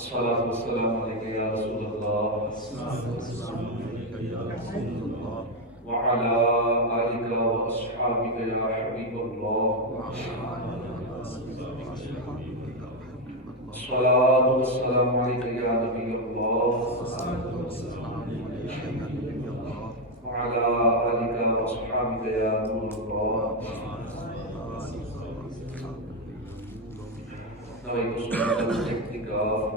الصلاة والسلام عليك يا رسول الله وعلى آلك وأصحابك يا حبيب الله. الصلاة والسلام عليك يا نبي الله وعلى آلك وأصحابك يا نور الله. نويت سنة الاعتكاف.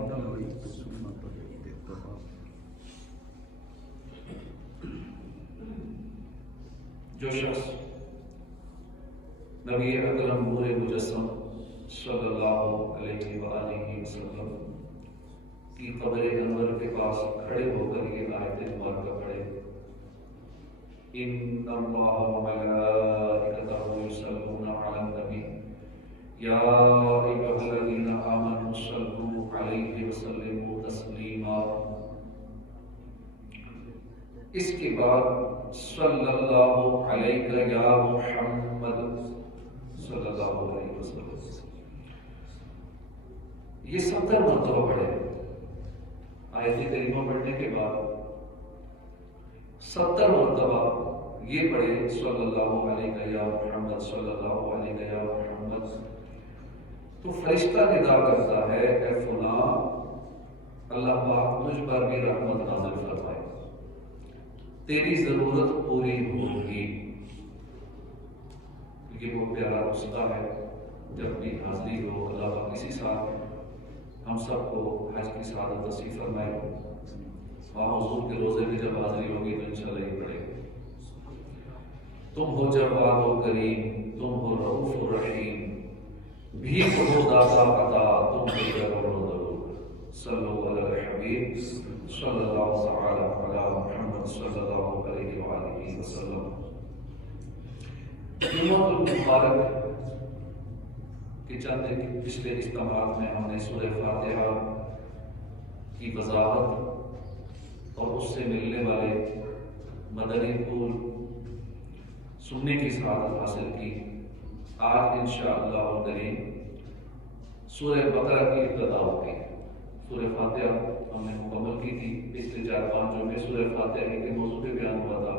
جو شخص نبی اکرم نور مجسم صلی اللہ علیہ وآلہ وسلم کی قبر انور کے پاس کھڑے ہو کر یہ آیت مبارکہ پڑھے، ان اللہ وملائکتہ یصلون علی النبی یا ایھا الذین آمنوا صلوا علیہ وسلموا تسلیما، اس کے بعد صلی اللہ علیہ یا محمد صلی اللہ علیہ وسلم، یہ 70 مرتبہ پڑھے۔ آیت کریمہ پڑھنے کے بعد 70 مرتبہ یہ پڑھے صلی اللہ علیہ یا محمد صلی اللہ علیہ یا محمد، تو فرشتہ ندا کرتا ہے اے فلاں اللہ پاک مجھ پر بھی رحمت نازل فرمائے، تیری ضرورت پوری ہوگی، کیونکہ وہ پیارا رستہ ہے۔ جب بھی حاضری ہو اللہ پاک اسی سال ہم سب کو حج کی سعادت نصیب فرمائے، وہاں حضور کے روزے میں جب حاضری ہوگی تو انشاءاللہ یہ پڑھے گا، تم ہو جواد و کریم، تم ہو رؤوف و رحیم، بھیک ہو داتا عطا، تم ہو جبر و ضرور، صلو علی الحبیب صلی اللہ تعالی علی محمد صلی اللہ علیہ وآلہ وسلم۔ جمعۃ المبارک کے چند پچھلے اجتماعات میں ہم نے سورہ فاتحہ کی وضاحت اور اس سے ملنے والے مدنی پھول سننے کی سعادت حاصل کی۔ آج انشاءاللہ الکریم سورہ بقرہ کی ابتدا ہوگی۔ سورہ فاتحہ ہم نے مکمل کی تھی پچھلے 4-5 جو میں سورہ فاتحہ کے موضوع پہ بیان ہوا تھا،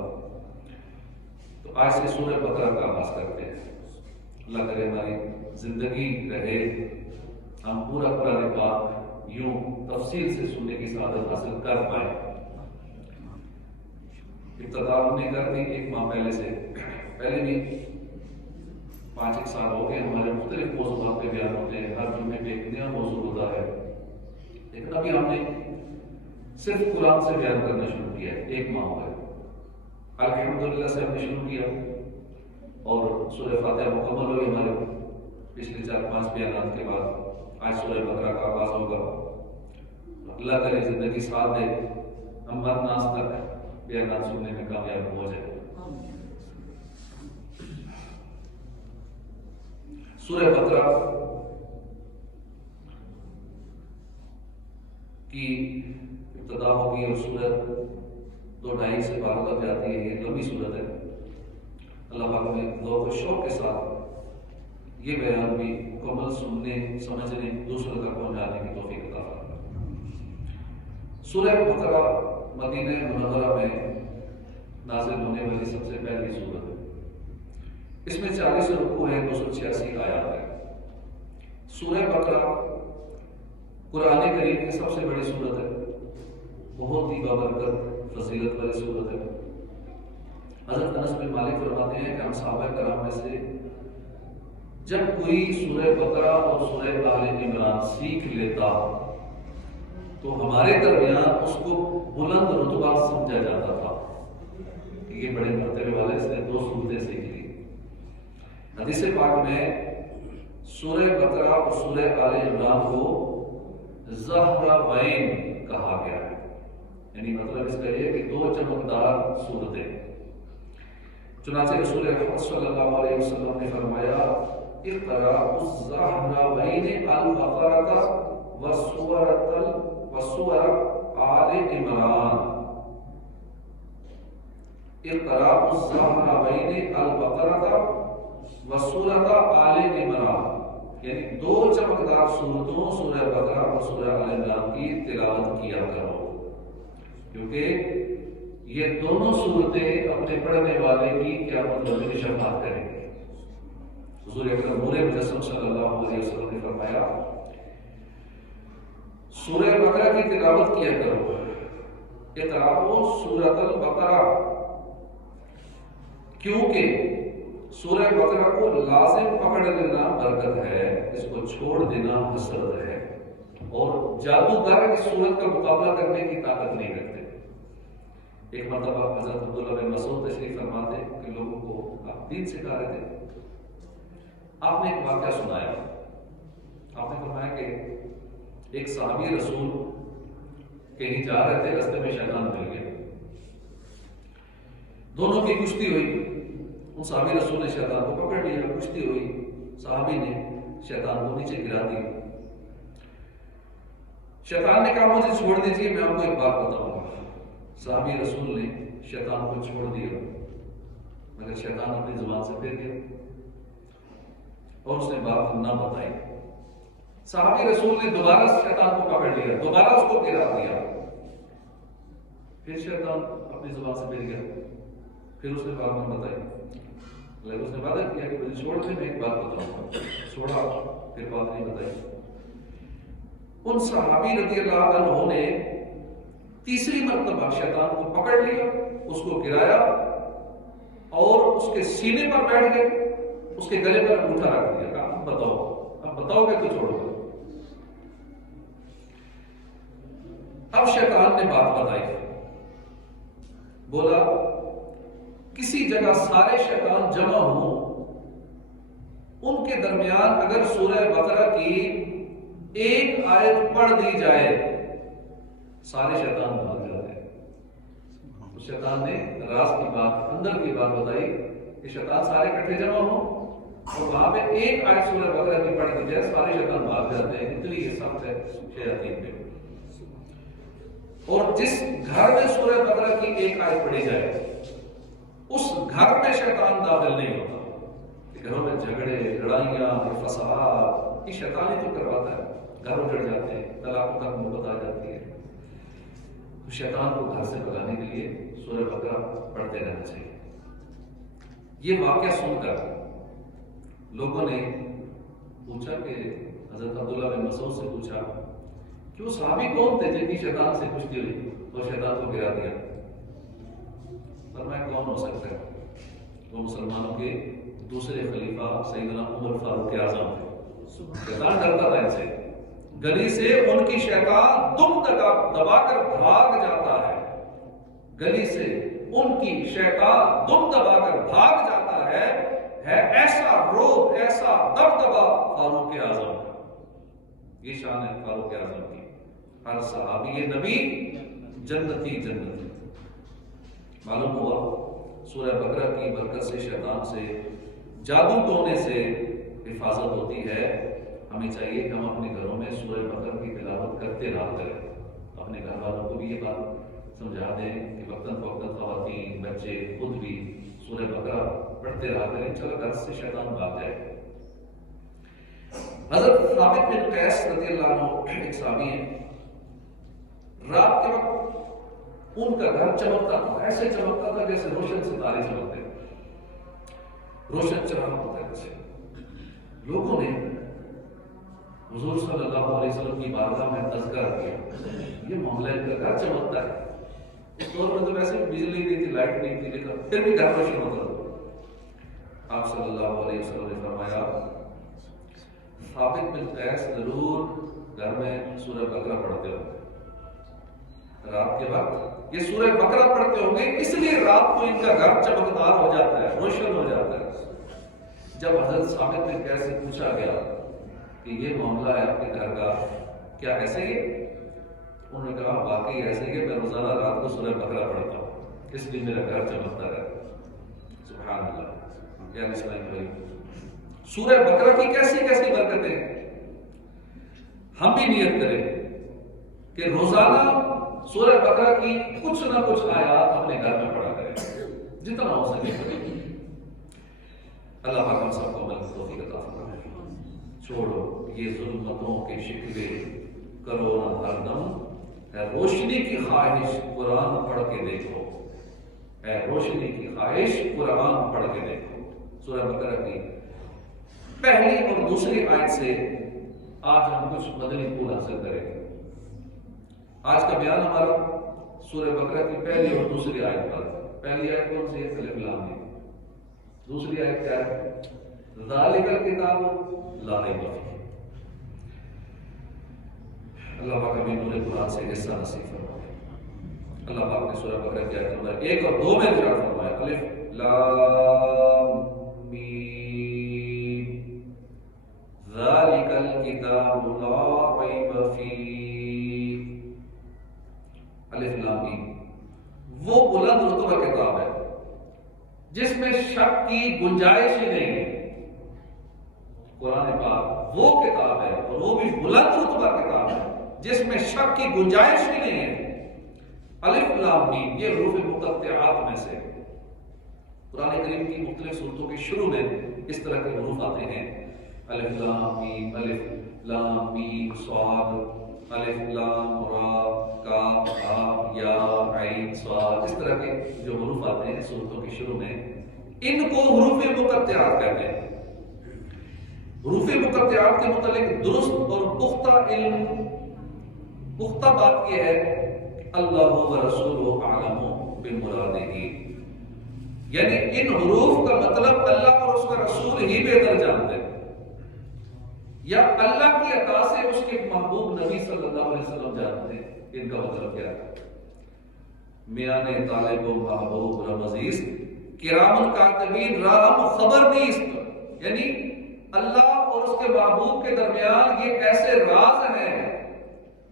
تو آج سے سورہ بقرہ کا آغاز کرتے ہیں۔ اللہ کرے ہماری زندگی رہے ہم پورا قرآن پاک یوں تفصیل سے سننے کی سعادت حاصل کر پائیں۔ ابتدا ہم نے کر دی 1 ماہ پہلے سے، پہلے بھی 5-1 سال ہو گئے ہمارے مختلف موضوعات پہ بیان ہوتے ہیں، ہر جمعے پہ ایک نیا موضوع ہوتا ہے، لیکن ابھی ہم نے صرف قرآن سے بیان کرنا شروع کیا ہے۔ 1 ماہ ہو گئے، الحمدللہ سے ہم نے شروع کیا اور سورہ فاتحہ مکمل ہوئی ہمارے پچھلے 4-5 بیانات کے بعد۔ آج سورہ بقرہ کا آغاز ہوگا۔ اللہ کرے زندگی ساتھ دے، ہم مرناس تک بیانات سننے میں کامیاب ہو جائے۔ سورہ بقرہ کی ابتدا ہوگی اور سورت 2-2.5 سے 12 تک جاتی ہے۔ یہ لمبی سورت ہے۔ اللہ پاک نے ذوق و شوق کے ساتھ یہ بیان بھی مکمل سننے سمجھنے دوسروں تک پہنچانے کی توفیق عطا فرمائے۔ سورہ بقرہ مدینہ منورہ میں نازل ہونے والی سب سے پہلی سورت ہے۔ اس میں 40 رکوع ہیں، 286 آیات ہیں۔ سورہ بقرہ قرآن کریم کی سب سے بڑی سورت ہے، بہت ہی بابرکت فضیلت والی سورت ہے۔ حضرت انس بن مالک فرماتے ہیں کہ ہم صحابہ کرام میں سے جب کوئی سورہ بقرہ اور سورہ آل عمران سیکھ لیتا تو ہمارے درمیان اس کو بلند رتبہ سمجھا جاتا تھا کہ یہ بڑے مرتبے والے، اس نے 2 سورتیں سیکھ لی۔ حدیث پاک میں سورہ بقرہ اور سورہ آل عمران کو زہراوین کہا گیا ہے، یعنی مطلب اس کا یہ کہ 2 چمکدار سورتیں۔ چنانچہ رسول اکرم صلی اللہ علیہ وسلم نے فرمایا اقرأ الزہراوین البقرۃ وسورۃ آل عمران، اقرأ الزہراوین البقرۃ وسورۃ آل عمران، یعنی 2 چمکدار صورتوں سورہ بقرہ اور سورہ آل عمران کی تلاوت کیا کرو، کیونکہ یہ دونوں صورتیں اپنے پڑھنے والے کی قیامت میں شفاعت کریں گے۔ حضور اکرم نور مجسم صلی اللہ علیہ وسلم نے فرمایا سورہ بقرہ کی تلاوت کیا کرو، اقرأوا سورۃ البقرہ، کیونکہ سورہ بقرہ کو لازم پکڑ لینا برکت ہے، اس کو چھوڑ دینا حسرت ہے، اور جادوگر اس سورت کا مقابلہ کرنے کی طاقت نہیں رکھتے۔ ایک مرتبہ حضرت عبداللہ بن مسعود تشریف فرماتے کہ لوگوں کو آپ دین سکھا رہے تھے، آپ نے ایک واقعہ سنایا۔ آپ نے فرمایا کہ ایک صحابی رسول کہیں جا رہے تھے، راستے میں شیطان مل گیا، دونوں کی کشتی ہوئی، ان صحابی رسول نے شیطان کو پکڑ لیا، کشتی ہوئی، صحابی نے شیطان کو نیچے گرا دیا۔ شیطان نے کہا مجھے چھوڑ دیجیے، میں آپ کو ایک بات بتاؤں گا۔ صحابی رسول نے شیطان کو چھوڑ دیا، مگر شیطان اپنی زبان سے پھر گیا اور اس نے بات نہ بتائی۔ صحابی رسول نے دوبارہ شیطان کو پکڑ لیا، دوبارہ اس کو گرا دیا، پھر شیطان اپنی زبان سے پھر گیا، پھر اس نے بات نہ بتائی، لیکن اس نے وعدہ کیا کہ مجھے چھوڑ دے، میں ایک بات بتاؤں گا، چھوڑا، پھر بات نہیں بتائی۔ ان صحابی رضی اللہ عنہ نے تیسری مرتبہ شیطان کو پکڑ لیا، اس کو گرایا اور اس کے سینے پر بیٹھ گئے، اس کے گلے پر انگوٹھا رکھ دیا، کہا اب بتاؤ کہ تو چھوڑو گا۔ اب شیطان نے بات بتائی، بولا کسی جگہ سارے شیطان جمع ہوں، ان کے درمیان اگر سورہ بقرہ کی ایک آیت پڑھ دی جائے سارے شیطان بھاگ جاتے ہیں۔ شیطان نے راز کی بات، اندر کی بات بتائی کہ شیطان سارے اکٹھے جمع ہوں اور وہاں پہ ایک آیت سورہ بقرہ کی پڑھ دی جائے سارے شیطان بھاگ جاتے ہیں، اتنی یہ سخت ہے شیاطین پہ۔ اور جس گھر میں سورہ بقرہ کی ایک آیت پڑھی جائے اس گھر میں شیطان داخل نہیں ہوتا۔ گھروں میں جھگڑے، لڑائیاں، فساد، یہ شیطان ہی تو کرواتا ہے، گھر اجڑ جاتے ہیں، طلاق تک محبت آ جاتی ہے۔ تو شیطان کو گھر سے بھگانے کے لیے سورہ بقرہ پڑھتے رہنا چاہیے۔ یہ واقعہ سن کر لوگوں نے پوچھا کہ حضرت عبداللہ بن مسعود سے پوچھا کہ وہ صحابی کون تھے جن کی شیطان سے کشتی ہوئی اور شیطان کو گرا دیا؟ فرمایا کون ہو سکتا ہے؟ وہ مسلمانوں کے دوسرے خلیفہ سیدنا عمر فاروق اعظم تھے۔ شیطان ڈرتا تھا ان سے، گلی سے ان کی شیطان دم دبا کر بھاگ جاتا ہے، گلی سے ان کی شیطان دم دبا کر بھاگ جاتا ہے ایسا روب، ایسا دبدبا فاروق اعظم کا۔ یہ شان ہے فاروق اعظم کی، ہر صحابی نبی جنتی جنتی۔ معلوم ہوا سورہ بقرہ کی برکت سے شیطان سے، جادو ٹونے سے حفاظت ہوتی ہے۔ ہمیں چاہیے کہ ہم اپنے گھروں میں سورہ بقرہ کی تلاوت کرتے رہا کریں، اپنے گھر والوں کو بھی یہ بات سمجھا دیں کہ وقتاً فوقتاً خواتین، بچے، خود بھی سورہ بقرہ پڑھتے رہا کریں، چلو گھر سے شیطان بھاگ جائے۔ حضرت ثابت بن قیس رضی اللہ عنہ ایک صحابی ہیں، رات کے وقت ان کا گھر چمکتا تھا، ایسے چمکتا تھا جیسے روشن ستارے چمکتے، روشن چراغ ہوتا ہے جیسے۔ لوگوں نے حضور صلی اللہ علیہ وسلم کی بارگاہ میں تذکرہ کیا، یہ معاملہ ان کا گھر چمکتا ہے۔ اس دور میں تو ویسے بجلی نہیں تھی، لائٹ نہیں تھی، لیکن پھر بھی گھر روشن ہوتا تھا۔ آپ صلی اللہ علیہ وسلم نے فرمایا ثابت بن قیس ضرور گھر میں سورہ بقرہ پڑھتے ہوں گے، رات کے وقت یہ سورہ بقرہ پڑھتے ہوں گے، اس لیے رات کو ان کا گھر چمکدار ہو جاتا ہے، روشن ہو جاتا ہے۔ جب حضرت ثابت بن قیس سے پوچھا گیا کہ یہ معاملہ ہے آپ کے گھر کا، کیا ایسے ہی؟ انہوں نے کہا واقعی ایسے ہی، میں روزانہ رات کو سورہ بقرہ پڑھتا ہوں، اس لیے میرا گھر چمکتا ہے۔ سبحان اللہ، کیا اسلامی بھائی، سورہ بقرہ کی کیسی کیسی برکتیں، ہم بھی نیت کریں کہ روزانہ سورہ بقرہ کی کچھ نہ کچھ آیات اپنے گھر میں پڑھا کریں، جتنا ہو سکے۔ اللہ پاک ہم سب کو عمل کی توفیق عطا فرمائے۔ چھوڑو یہ ظلمتوں کے شکوے، کرو نہ ہر دم، اے روشنی کی خواہش قرآن پڑھ کے دیکھو، اے روشنی کی خواہش قرآن پڑھ کے دیکھو۔ سورہ بقرہ کی پہلی اور دوسری آیت سے آج ہم کچھ مدنی پھول حاصل کریں گے۔ آج کا بیان ہمارا سورہ بقرہ کی پہلی اور دوسری آیت پر۔ پہلی آیت کون سی ہے؟ الف لام میم۔ دوسری آیت کیا ہے؟ ذالک الکتاب لا ریب فیہ۔ اللہ پاک ہمیں نور قرآن سے حصہ نصیب فرمائے۔ اللہ پاک نے سورہ بقرہ کی آیت نمبر 1 اور 2 میں ارشاد فرمایا الف لام میم ذالک الکتاب لا ریب فیہ۔ الف لام میم وہ بلند رتبہ کتاب ہے جس میں شک کی گنجائش ہی نہیں ہے۔ قرآن پاک وہ کتاب ہے اور وہ بھی بلند رتبہ کتاب ہے جس میں شک کی گنجائش ہی نہیں ہے۔ الف لام میم یہ حروف مقطعات میں سے قرآن کریم کی مختلف سورتوں کے شروع میں اس طرح کے حروف آتے ہیں۔ الف لام میم، الف لام میم صاد، الف لام را، کاف ہاء یا عین صاد، اس طرح کے جو حروف آتے ہیں سورتوں کے شروع میں، ان کو حروف مقطعات کہتے ہیں۔ حروف مقطعات کے متعلق درست اور پختہ علم، پختہ بات یہ ہے کہ اللہ و رسولہ اعلم بمرادہ، یعنی ان حروف کا مطلب اللہ اور اس کا رسول ہی بہتر جانتے ہیں، یا اللہ کی عطا سے اس کے محبوب نبی صلی اللہ علیہ وسلم جانتے ہیں۔ ان کا مطلب کیا ہے؟ میان طالب و محبوب رمزیز کرام کاتبین راہم خبر نیست، یعنی اللہ اور اس کے محبوب کے درمیان یہ ایسے راز ہیں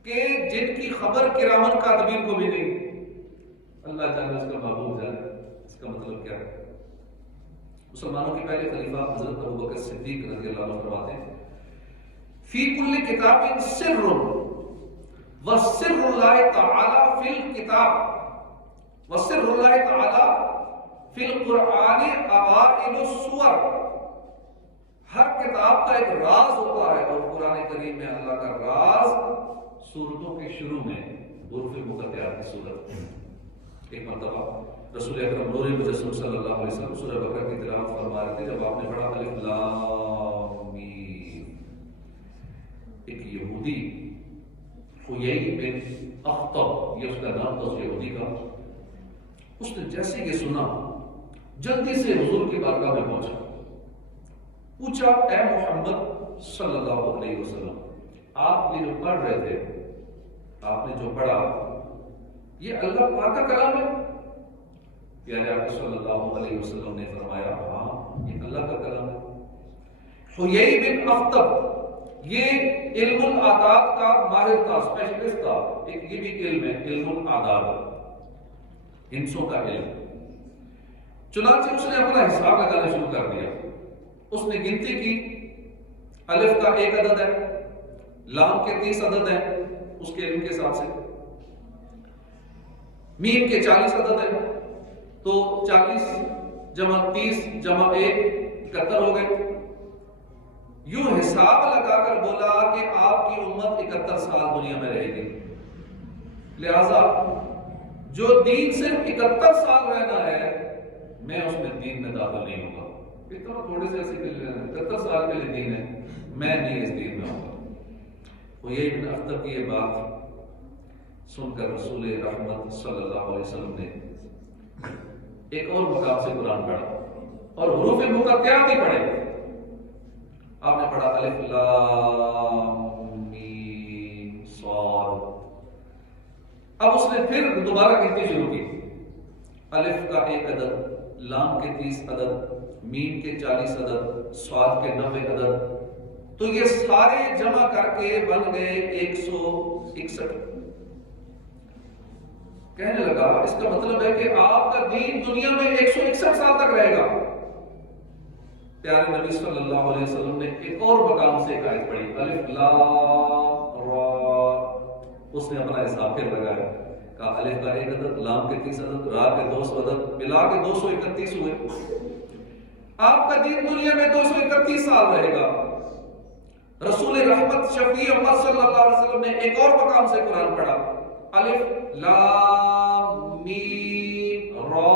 کہ جن کی خبر کرامن کاتبین کو بھی نہیں۔ اللہ جانے، اس کا محبوب جانے۔ اس کا مطلب کیا ہے؟ مسلمانوں کے پہلے خلیفہ حضرت ابوبکر صدیق رضی اللہ عنہ فرماتے ہیں فی کل کتاب سر وسر اللہ تعالی فی الکتاب وسر اللہ تعالی فی القرآن اوائل السور۔ ہر کتاب کا ایک راز ہوتا ہے اور قرآن کریم میں اللہ کا راز سورتوں کے شروع میں حروف مقطعات کی صورت۔ ایک مرتبہ رسول اکرم نور مجسم صلی اللہ علیہ وسلم سورہ بقرہ کی تلاوت فرما رہے تھے، جب آپ نے پڑھا الف لام میم، ایک یہودی حیی بن اخطب، یہ اس کا نام تھا اس یہودی کا، اس نے جیسے یہ سنا جلدی سے حضور کی بارگاہ میں پہنچا، پوچھا اے محمد صلی اللہ علیہ وسلم، آپ یہ جو پڑھ رہے تھے، آپ نے جو پڑھا یہ اللہ پاک کا کلام ہے؟ پیارے آقا صلی اللہ علیہ وسلم نے فرمایا ہاں یہ اللہ کا کلام ہے۔ حیی بن اخطب یہ علم العداد کا ماہر تھا، اسپیشلسٹ تھا، ایک یہ بھی علم ہے، علم العداد، ہندسوں کا علم۔ چنانچہ اس نے اپنا حساب لگانا شروع کر دیا۔ اس نے گنتی کی، الف کا 1 عدد ہے، لام کے 30 عدد ہیں اس کے علم کے حساب سے، میم کے 40 عدد ہیں، تو 40 جمع 30 جمع 1 71 ہو گئے۔ یوں حساب لگا کر بولا کہ آپ کی امت 71 سال دنیا میں رہے گی، لہذا جو دین صرف 71 سال رہنا ہے میں اس میں دین میں داخل نہیں ہوگا۔ اتنا تھوڑے سے ایسے 71 سال کے لیے دین ہے، میں نہیں اس دین میں ہوگا۔ وہ یہ ابن اخطب کی یہ بات سن کر رسول رحمت صلی اللہ علیہ وسلم نے ایک اور مقام سے قرآن پڑھا اور حروف مقطعات ہی پڑھے۔ آپ نے پڑھا الف لام میم صاد۔ اب اس نے پھر دوبارہ گنتی شروع کی، الف کا 1 عدد، لام کے 30 عدد، میم کے 40 عدد، صاد کے 90 عدد، تو یہ سارے جمع کر کے بن گئے 161۔ کہنے لگا اس کا مطلب ہے کہ آپ کا دین دنیا میں 161 سال تک رہے گا۔ پیارے نبی صلی اللہ علیہ وسلم نے ایک اور مقام سے ایک آیت پڑھی، الف لام را، اس نے اپنا حساب پھر لگایا، کہا الف کا 1 عدد، لام کے 30 عدد، را کے 200 عدد، ملا کے 231 ہوئے۔ آپ کا دین دنیا میں 231 سال رہے گا۔ رسول رحمت شفیع امت صلی اللہ علیہ وسلم نے ایک اور مقام سے قرآن پڑھا، الف لام میم را،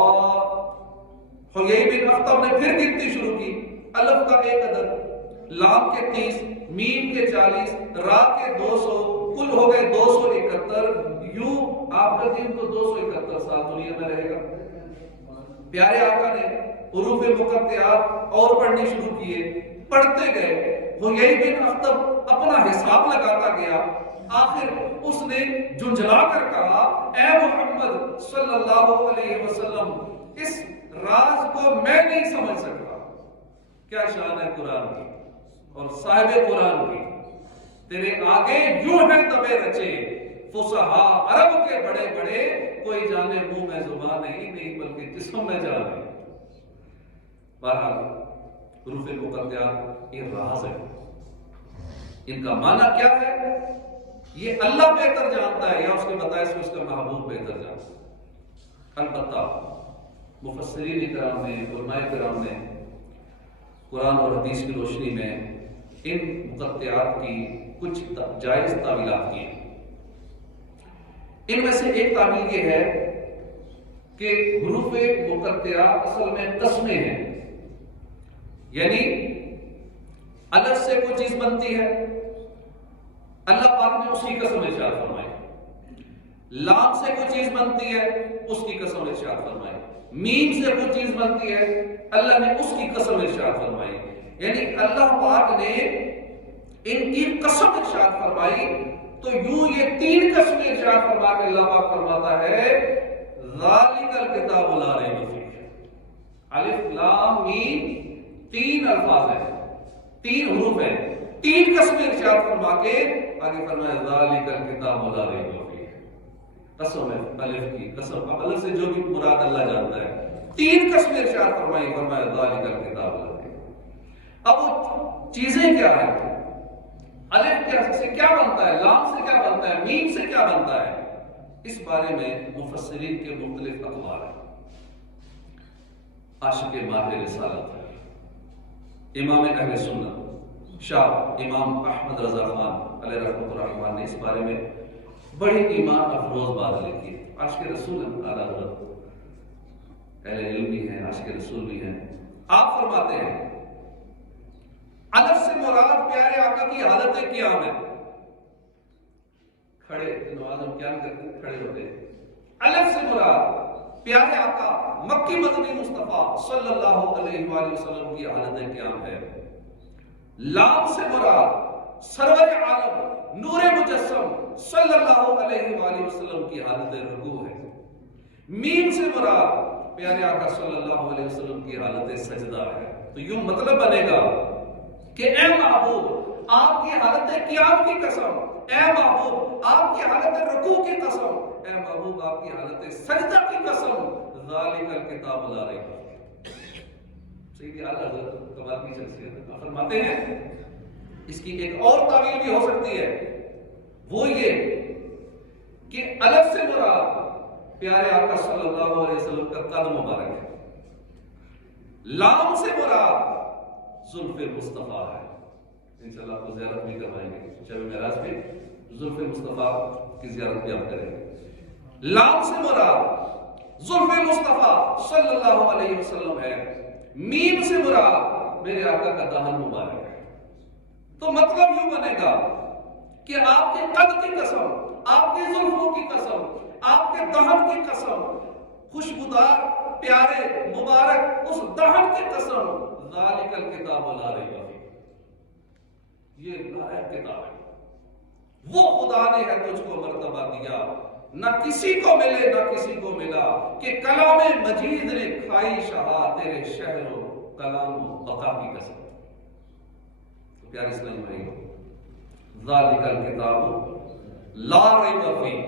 حیی بن اخطب نے پھر گنتی شروع کی، الف کا 1 عدد، لام کے 30، میم کے 40، را کے 200، کل ہو گئے 271۔ یوں آپ کا دن تو 271 سال دنیا میں رہے گا۔ پیارے آقا نے حروف مقطعات اور پڑھنے شروع کیے، پڑھتے گئے، حیی بن اخطب اپنا حساب لگاتا گیا، آخر اس نے جھنجھلا کر کہا، اے محمد صلی اللہ علیہ وسلم، اس راز کو میں نہیں سمجھ سکتا۔ کیا شان ہے قرآن کی اور صاحب قرآن کی، تیرے آگے یوں ہے دبے رچے فصحا عرب کے بڑے بڑے، کوئی جانے منہ میں زبان نہیں بلکہ جسم میں جانے۔ بہرحال حروف مقطعات یہ راز ہے، ان کا معنی کیا ہے یہ اللہ بہتر جانتا ہے، یا اس کے بتائے سے اس کا محبوب بہتر جانتا ہے۔ البتہ مفسرین کرام نے، علماء کرام نے قرآن اور حدیث کی روشنی میں ان مقطعات کی کچھ جائز تعویلات کی ہیں۔ ان میں سے ایک تعویل یہ ہے کہ حروف مقطعات اصل میں قسمیں ہیں، یعنی الگ سے کوئی چیز بنتی ہے، اللہ پاک نے اس کی قسم ارشاد فرمائی، لام سے کوئی چیز بنتی ہے، اس کی قسم ارشاد فرمائی، میم سے کوئی چیز بنتی ہے، اللہ نے اس کی قسم ارشاد فرمائی، یعنی اللہ پاک نے ان کی قسم ارشاد فرمائی۔ تو یوں یہ 3 قسمیں ارشاد فرما کے اللہ پاک فرماتا ہے، ذالک الکتاب لا ریب فیہ، الف لام میم 3 الفاظ ہیں، 3 حروف ہیں، 3 قسمیں ارشاد فرما کے آگے فرمایا ذالک الکتاب لا ریب فیہ، قسم ہے الف کی قسم، اب الف سے جو بھی مراد اللہ جانتا ہے، 3 قسمیں ارشاد فرمائی، فرمایا ذالک الکتاب لا ریب۔ اب وہ چیزیں کیا ہیں؟ الف سے کیا بنتا ہے، لام سے کیا بنتا ہے، میم سے کیا بنتا ہے، اس بارے میں مفسرین کے مختلف اقوال ہیں۔ عاشق ماہ رسالت امام اہل سنت شاہ امام احمد رضا خان علیہ رحمۃ الرحمن نے اس بارے میں بڑی ایمان افروز بات لکھی ہے۔ عاشق رسول اعلیٰ حضرت اہل علم بھی ہیں، عاشق رسول بھی ہیں۔ آپ فرماتے ہیں الف سے مراد پیارے آقا کی حالت قیام ہے، کھڑے نماز ہم قیام کرتے ہیں، کھڑے ہوتے ہیں۔ الف سے مراد پیارے آقا مکی مدنی مصطفیٰ صلی اللہ علیہ وآلہ وسلم کی حالت قیام ہے۔ لام سے مراد سرور عالم نور مجسم صلی اللہ علیہ وآلہ وسلم کی حالت رکوع ہے۔ میم سے مراد پیارے آقا صلی اللہ علیہ وسلم کی حالت سجدہ ہے۔ تو یوں مطلب بنے گا کہ اے محبوب آپ کی حالت قیام کی قسم، اے محبوب آپ کی حالت رکوع کی قسم، اے محبوب آپ کی حالت سجدہ کی قسم، ذالک الکتاب لا ریب فیہ۔ سیدی اعلیٰ حضرت کمال کی شخصیت فرماتے ہیں اس کی ایک اور تعویل بھی ہو سکتی ہے، وہ یہ کہ الف سے مراد پیارے آقا صلی اللہ علیہ وسلم کا قد مبارک ہے، لام سے مراد زلف مصطفیٰ ہے۔ انشاءاللہ آپ کو زیارت بھی کروائیں گے، شب معراج پہ زلف مصطفیٰ کی زیارت بھی آپ کریں گے۔ لام سے مراد زلف مصطفیٰ صلی اللہ علیہ وسلم ہے، میم سے مراد میرے آقا کا دہن مبارک ہے۔ تو مطلب یوں بنے گا کہ آپ کے قد کی قسم، آپ کے زلفوں کی قسم، آپ کے دہن کی قسم، خوشبودار پیارے مبارک اس دہن کی قسم، ذالک الکتاب لا ریب فیہ، یہ لا ریب کتاب ہے، وہ خدا نے ہے تجھ کو مرتبہ دیا، نہ کسی کو ملے نہ کسی کو ملا، کہ کلام مجید نے کھائی شہا تیرے شہر و کلام و بقا کی قسم۔ تو پیارے اسلام بھائی، ذالک الکتاب لا ریب فیہ،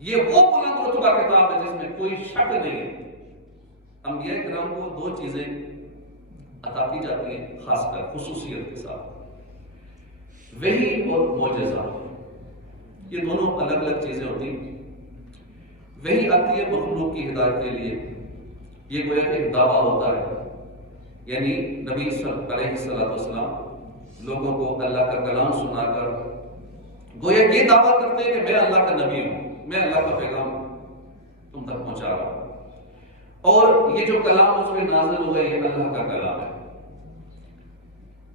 یہ وہ بلند رتبہ کتاب ہے جس میں کوئی شک نہیں ہے۔ انبیاء کرام کو 2 چیزیں عطا کی جاتی ہیں خاص کر خصوصیت کے ساتھ، وحی اور معجزہ، یہ دونوں الگ الگ چیزیں ہوتی ہیں۔ وحی آتی ہے مخلوق کی ہدایت کے لیے، یہ گویا کہ ایک دعویٰ ہوتا ہے، یعنی نبی علیہ السلام لوگوں کو اللہ کا کلام سنا کر گویا یہ دعویٰ کرتے ہیں کہ میں اللہ کا نبی ہوں، میں اللہ کا پیغام تم تک پہنچا رہا ہوں، اور یہ جو کلام اس میں نازل ہوا یہ اللہ کا کلام ہے۔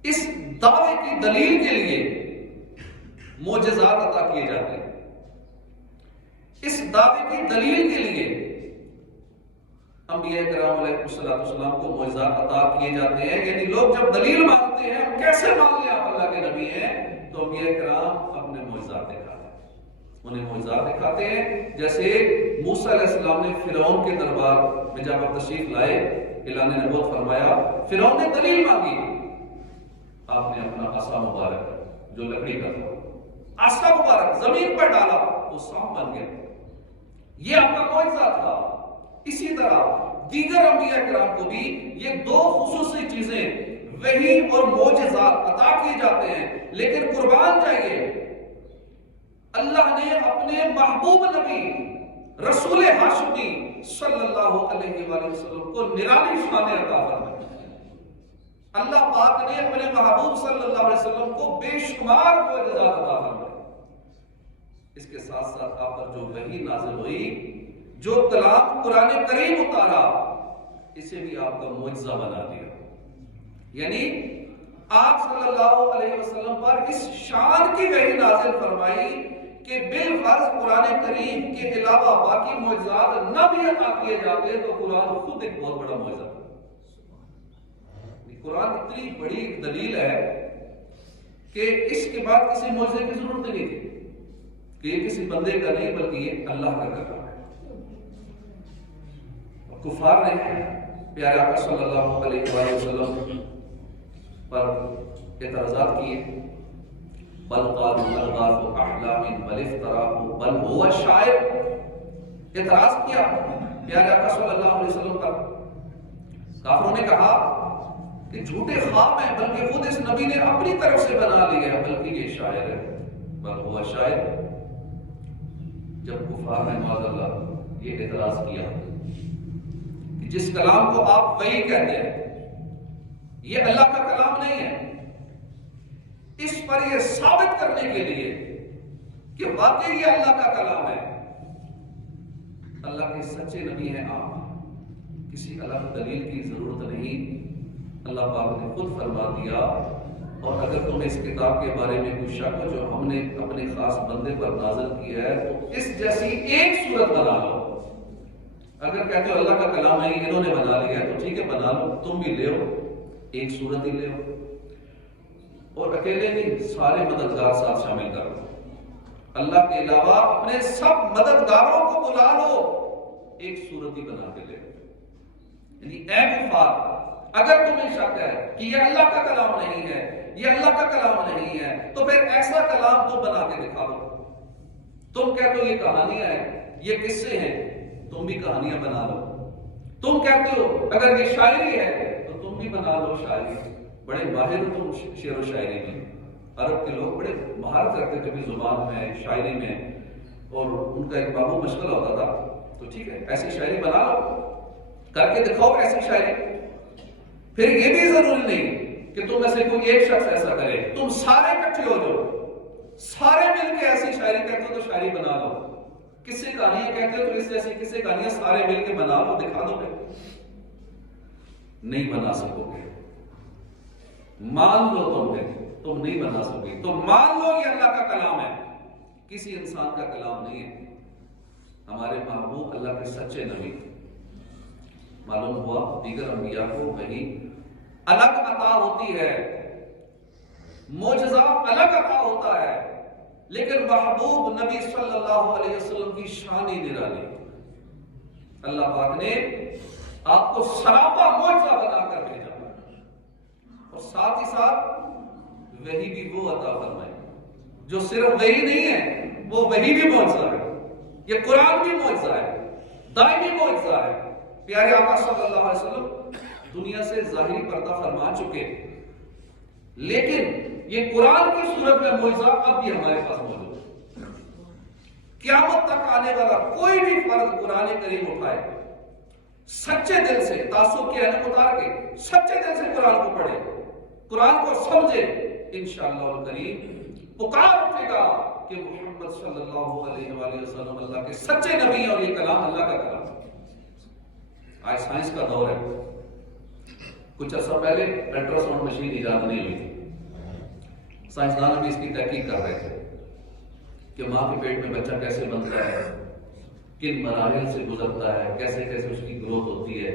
اس دعوے کی دلیل کے لیے معجزات عطا کیے جاتے ہیں، اس دعوے کی دلیل کے لیے انبیاء کرام علیہ السلام کو معجزات عطا کیے جاتے ہیں۔ یعنی لوگ جب دلیل مانگتے ہیں ہم کیسے مان لیں آپ اللہ کے نبی ہیں، تو انبیاء کرام اپنے معجزات دکھاتے ہیں، انہیں معجزات دکھاتے ہیں۔ جیسے موسیٰ علیہ السلام نے فرعون کے دربار میں جب تشریف لائے، اعلان نبوت فرمایا، فرعون نے دلیل مانگی، آپ نے اپنا عصا مبارک جو لکڑی کا تھا، عصا مبارک زمین پر ڈالا، وہ سانپ بن گیا، یہ آپ کا معجزہ تھا۔ اسی طرح دیگر انبیاء کرام کو بھی یہ دو خصوصی چیزیں وحی اور معجزات عطا کیے جاتے ہیں، لیکن قربان جائیے اللہ نے اپنے محبوب نبی رسول ہاشمی صلی اللہ علیہ وآلہ وسلم کو نرالی شان عطا فرمائی۔ اللہ پاک نے اپنے محبوب صلی اللہ علیہ وسلم کو بے شمار معجزات عطا فرمائے۔ اس کے ساتھ ساتھ آپ پر جو وحی نازل ہوئی، جو کلام قرآن کریم اتارا، اسے بھی آپ کا معجزہ بنا دیا۔ یعنی آپ صلی اللہ علیہ وسلم پر اس شان کی وحی نازل فرمائی کہ بالفرض قرآن کریم کے علاوہ باقی معجزات نہ بھی عطا کیے جاتے تو قرآن خود ایک بہت بڑا معجزہ۔ قرآن اتنی بڑی دلیل ہے کہ اس کے بعد کسی معجزے کی ضرورت نہیں تھی کہ یہ کسی بندے کا نہیں بلکہ یہ اللہ کا کلام ہے۔ کفار نے پیارے آقا صلی اللہ علیہ وسلم پر اعتراضات کیے، بل قالوا اضغاث احلام بل افتراہ بل هو شاعر، اعتراض کیا پیارے آقا صلی اللہ علیہ وسلم پر۔ کافروں نے کہا کہ جھوٹے خواب ہیں، بلکہ خود اس نبی نے اپنی طرف سے بنا لیا ہے، بلکہ یہ شاعر ہے، بل هو شاعر۔ جب کفار نے معاذ اللہ یہ اعتراض کیا کہ جس کلام کو آپ وحی کہتے ہیں یہ اللہ کا کلام نہیں ہے، اس پر یہ ثابت کرنے کے لیے کہ واقعی یہ اللہ کا کلام ہے، اللہ کے سچے نبی ہیں آپ، کسی الگ دلیل کی ضرورت نہیں، اللہ پاک نے خود فرما دیا۔ اور اگر تمہیں اس کتاب کے بارے میں کوئی شک ہو جو ہم نے اپنے خاص بندے پر نازل کیا ہے تو اس جیسی ایک صورت بنا لو۔ اگر کہتے ہو اللہ کا کلام نہیں انہوں نے بنا لیا ہے تو ٹھیک ہے بنا لو، تم بھی لے ہو، ایک صورت ہی لے ہو، اور اکیلے نہیں سارے مددگار ساتھ شامل کرو، اللہ کے علاوہ اپنے سب مددگاروں کو بلا لو، ایک صورت ہی بنا کے لے۔ یعنی اے کفار اگر تمہیں شک ہے کہ یہ اللہ کا کلام نہیں ہے، یہ اللہ کا کلام نہیں ہے، تو پھر ایسا کلام تو بنا کے دکھا دو۔ تم کہتے ہو یہ کہانیاں ہیں، یہ قصے ہیں، تم بھی کہانیاں بنا لو۔ تم کہتے ہو اگر یہ شاعری ہے تو تم بھی بنا لو شاعری، بڑے ماہر ہو تم شعر و شاعری میں، عرب کے لوگ بڑے مہارت رکھتے تھے زبان میں، شاعری میں، اور ان کا ایک بابو مشغلہ ہوتا تھا، تو ٹھیک ہے ایسی شاعری بنا لو، کر کے دکھاؤ ایسی شاعری۔ پھر یہ بھی ضروری نہیں کہ تم میں سے کوئی ایک شخص ایسا کرے، تم سارے اکٹھے ہو جاؤ، سارے مل کے ایسی شاعری کہتے ہو تو شاعری بنا لو، کسے کہانیاں کہتے ہو تو اس جیسی کسے کہانیاں سارے مل کے بنا لو، دکھا دو۔ پھر نہیں بنا سکو گے، مان لو تم نہیں بنا سکو گے، تو مان لو یہ اللہ کا کلام ہے، کسی انسان کا کلام نہیں ہے، ہمارے محبوب اللہ کے سچے نبی۔ معلوم ہوا دیگر انبیاء کو وحی الگ عطا ہوتی ہے، معجزہ الگ عطا ہوتا ہے، لیکن محبوب نبی صلی اللہ علیہ وسلم کی شان ہی نرالی۔ اللہ پاک نے آپ کو سراپا معجزہ بنا کر بھیجا، اور ساتھ ہی ساتھ وحی بھی وہ عطا فرمائے جو صرف وحی نہیں ہے، وہ وحی بھی معجزہ ہے، یہ قرآن بھی معجزہ ہے، دائمی معجزہ ہے۔ پیارے آقا صلی اللہ علیہ وسلم دنیا سے ظاہری پردہ فرما چکے، لیکن یہ قرآن کی صورت میں معجزہ اب بھی ہمارے پاس موجود ہے۔ قیامت تک آنے والا کوئی بھی فرد قرآن کریم اٹھائے، سچے دل سے، تعصب کے علم اتار کے سچے دل سے قرآن کو پڑھے، قرآن کو سمجھے، انشاءاللہ الکریم پکار اٹھے گا کہ محمد صلی اللہ علیہ وآلہ وسلم اللہ کے سچے نبی ہیں اور یہ کلام اللہ کا کلام ہے۔ آج سائنس کا دور ہے، کچھ عرصہ پہلے الٹرا ساؤنڈ مشین ایجاد نہیں ہوئی تھی، سائنسدان بھی اس کی تحقیق کر رہے تھے کہ ماں کے پیٹ میں بچہ کیسے بنتا ہے، کن مراحل سے گزرتا ہے، کیسے کیسے اس کی گروتھ ہوتی ہے،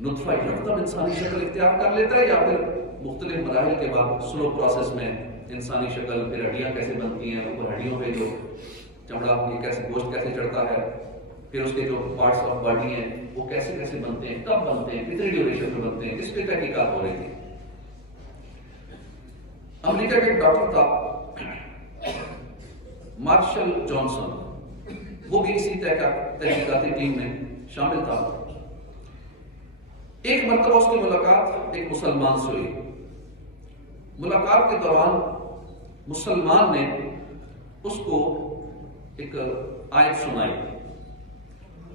نطفہ یکدم انسانی شکل اختیار کر لیتا ہے یا پھر مختلف مراحل کے بعد سلو پروسیس میں انسانی شکل، پھر ہڈیاں کیسے بنتی ہیں، اوپر ہڈیوں پہ جو چمڑا، یہ کیسے گوشت کیسے چڑھتا ہے، پھر اس کے جو پارٹس آف باڈی ہیں وہ کیسے کیسے بنتے ہیں، کب بنتے ہیں، کتنی ڈیوریشن میں بنتے ہیں، اس پہ تحقیقات ہو رہی تھی۔ امریکہ کے ایک ڈاکٹر تھا مارشل جانسن، وہ بھی اسی تحقیقاتی ٹیم میں شامل تھا۔ ایک مرتبہ اس کی ملاقات ایک مسلمان سے ہوئی۔ ملاقات کے دوران مسلمان نے اس کو ایک آیت سنائی،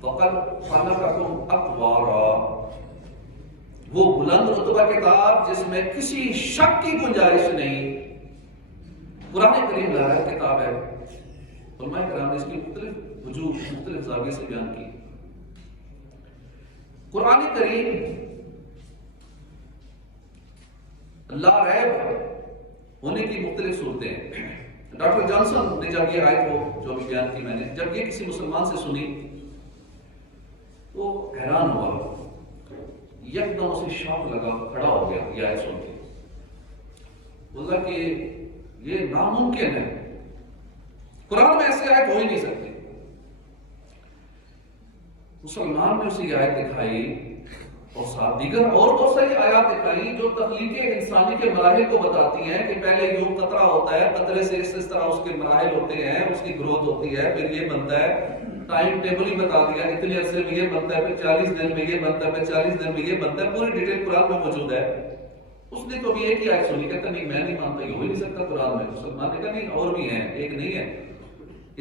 فَقَدْ خَلَقَكُمْ أَطْوَارًا، وہ بلند رتبہ کتاب جس میں کسی شک کی گنجائش نہیں، قرآن کریم لا رہا کتاب ہے۔ علماء کرام نے اس کی مختلف وجوہ، مختلف زاویے سے بیان کی۔ قرآن کریم لا ریب ہونے کی مختلف صورتیں ہیں۔ ڈاکٹر جانسن نے جب یہ آیت کو جو بھی بیان کی میں نے، جب یہ کسی مسلمان سے سنی تو حیران ہوا، یکدم اسے شوق لگا، کھڑا ہو گیا یہ آیت سن کے، بولا کہ یہ ناممکن ہے، قرآن میں ایسی آیت ہو ہی نہیں سکتی۔ مسلمان نے اسے یہ آیت دکھائی اور ساتھ دیگر اور بہت ساری آیات دکھائی جو تخلیق انسانی کے مراحل کو بتاتی ہیں کہ پہلے یوں قطرہ ہوتا ہے، قطرے سے اس طرح اس کے مراحل ہوتے ہیں، اس کی گروتھ ہوتی ہے، پھر یہ بنتا ہے، ٹائم ٹیبل ہی بتا دیا، اتنے عرصے میں یہ بنتا ہے، پھر 40 دن میں یہ بنتا ہے، پھر 40 دن میں یہ بنتا ہے، پوری ڈیٹیل قرآن میں موجود ہے۔ اس نے تو بھی ایک ہی آیت سنی، کہتا نہیں میں نہیں مانتا، یہ ہو ہی نہیں سکتا قرآن میں۔ مسلمان نے کہا نہیں اور بھی ہیں، ایک نہیں ہے،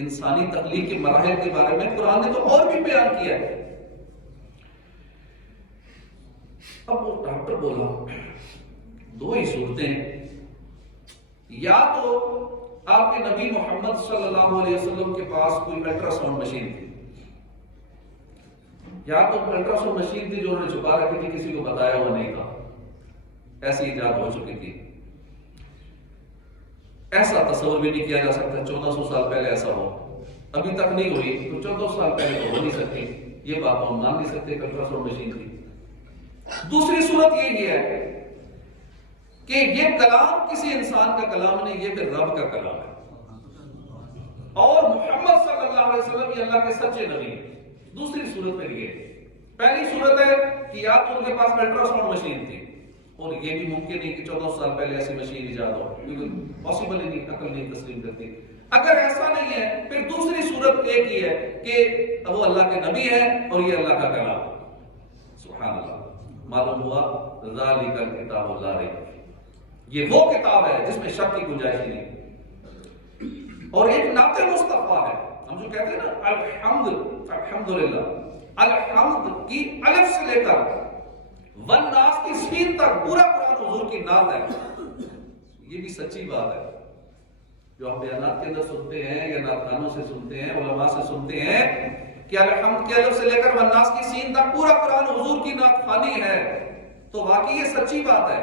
انسانی تخلیق کے مراحل کے بارے میں قرآن نے تو اور بھی بیان کیا ہے۔ اب وہ ڈاکٹر بولا دو ہی صورتیں، یا تو آپ کے نبی محمد صلی اللہ علیہ وسلم کے پاس کوئی الٹرا ساؤنڈ مشین تھی، یا تو الٹرا ساؤنڈ مشین تھی جو انہوں نے چھپا رکھی تھی، کسی کو بتایا ہوا نہیں تھا، ایسی ایجاد ہو چکی تھی۔ ایسا تصور بھی نہیں کیا جا سکتا 1400 سال پہلے ایسا ہو، ابھی تک نہیں ہوئی تو 1400 سال پہلے تو ہو نہیں سکتی، یہ بات ہم مان نہیں سکتے کہ الٹرا ساؤنڈ مشین تھی۔ دوسری صورت یہ ہے کہ یہ کلام کسی انسان کا کلام نہیں، یہ پھر رب کا کلام ہے اور محمد صلی اللہ علیہ وسلم یہ اللہ کے سچے نبی ہیں۔ دوسری صورت پھر یہ، پہلی صورت ہے کہ یا تو ان کے پاس الٹرا ساؤنڈ مشین تھی اور یہ بھی ممکن نہیں کہ 1400 سال پہلے ایسی مشین ایجاد ہو، کیونکہ پاسبل ہی نہیں، عقل نہیں تسلیم کرتی۔ اگر ایسا نہیں ہے پھر دوسری صورت ایک ہی ہے کہ وہ اللہ کے نبی ہے اور یہ اللہ کا کلام ہے۔ سبحان اللہ، معلوم ہوا ذالک الکتاب لا ریب، یہ وہ کتاب ہے جس میں شک کی گنجائش ہی نہیں، اور ایک نعت مصطفیٰ ہے۔ ہم جو کہتے ہیں نا الحمدللہ، الحمد کی الف سے لے کر والناس کی سین تک پورا قرآن حضور کی نعت ہے۔ یہ بھی سچی بات ہے جو ہم بیانات کے اندر سنتے ہیں یا نعت خانوں سے سنتے ہیں، علماء سے سنتے ہیں کہ الحمد کے الف سے لے کر والناس کی سین تک پورا قرآن حضور کی نعت خوانی ہے، تو واقعی یہ سچی بات ہے۔